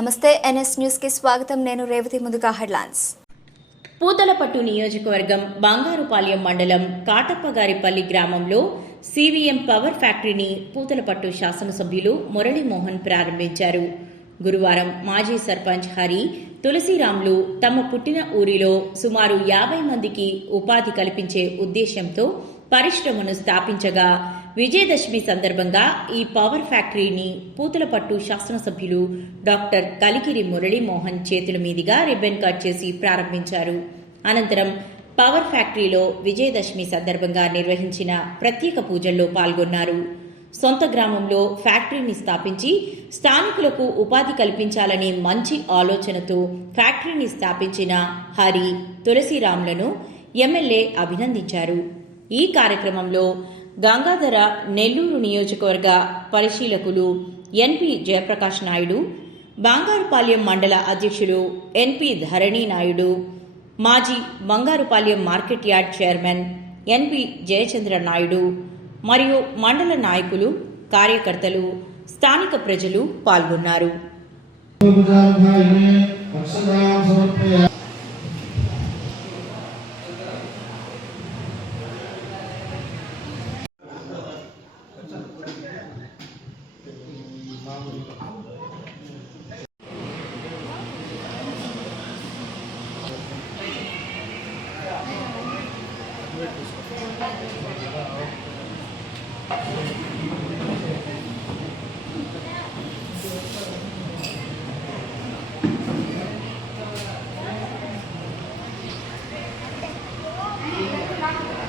నమస్తే NS news కి స్వాగతం. నేను రేవతి. ముందుగా హెడ్లైన్స్. పూతలపట్టు నియోజకవర్గం బంగారుపాలెం మండలం కాటప్పగారిపల్లి గ్రామంలో సివిఎం పవర్ ఫ్యాక్టరీని పూతలపట్టు శాసనసభ్యులు మురళీమోహన్ ప్రారంభించారు. గురువారం మాజీ సర్పంచ్ హరి, తులసిరాములు తమ పుట్టిన ఊరిలో సుమారు 50 మందికి ఉపాధి కల్పించే ఉద్దేశంతో పరిశ్రమను స్థాపించగా విజయదశమి సందర్భంగా ఈ పవర్ ఫ్యాక్టరీని పూతలపట్టు శాసనసభ్యులు డాక్టర్ కలికిరి మురళీమోహన్ చేతుల మీదుగా రిబ్బన్ కట్ చేసి ప్రారంభించారు. అనంతరం పవర్ ఫ్యాక్టరీలో విజయదశమి సందర్భంగా నిర్వహించిన ప్రత్యేక పూజల్లో పాల్గొన్నారు. సొంత గ్రామంలో ఫ్యాక్టరీని స్థాపించి స్థానికులకు ఉపాధి కల్పించాలనే మంచి ఆలోచనతో ఫ్యాక్టరీని స్థాపించిన హరి, తులసిరాములను ఎమ్మెల్యే అభినందించారు. ఈ కార్యక్రమంలో గంగాధర నెల్లూరు నియోజకవర్గ పరిశీలకులు ఎన్పి జయప్రకాష్ నాయుడు, బంగారుపాలెం మండల అధ్యక్షులు ఎన్పి ధరణి నాయుడు, మాజీ Bangarupalem market yard chairman N P Jayachandra Naidu మరియు మండల నాయకులు, కార్యకర్తలు, స్థానిక ప్రజలు పాల్గొన్నారు.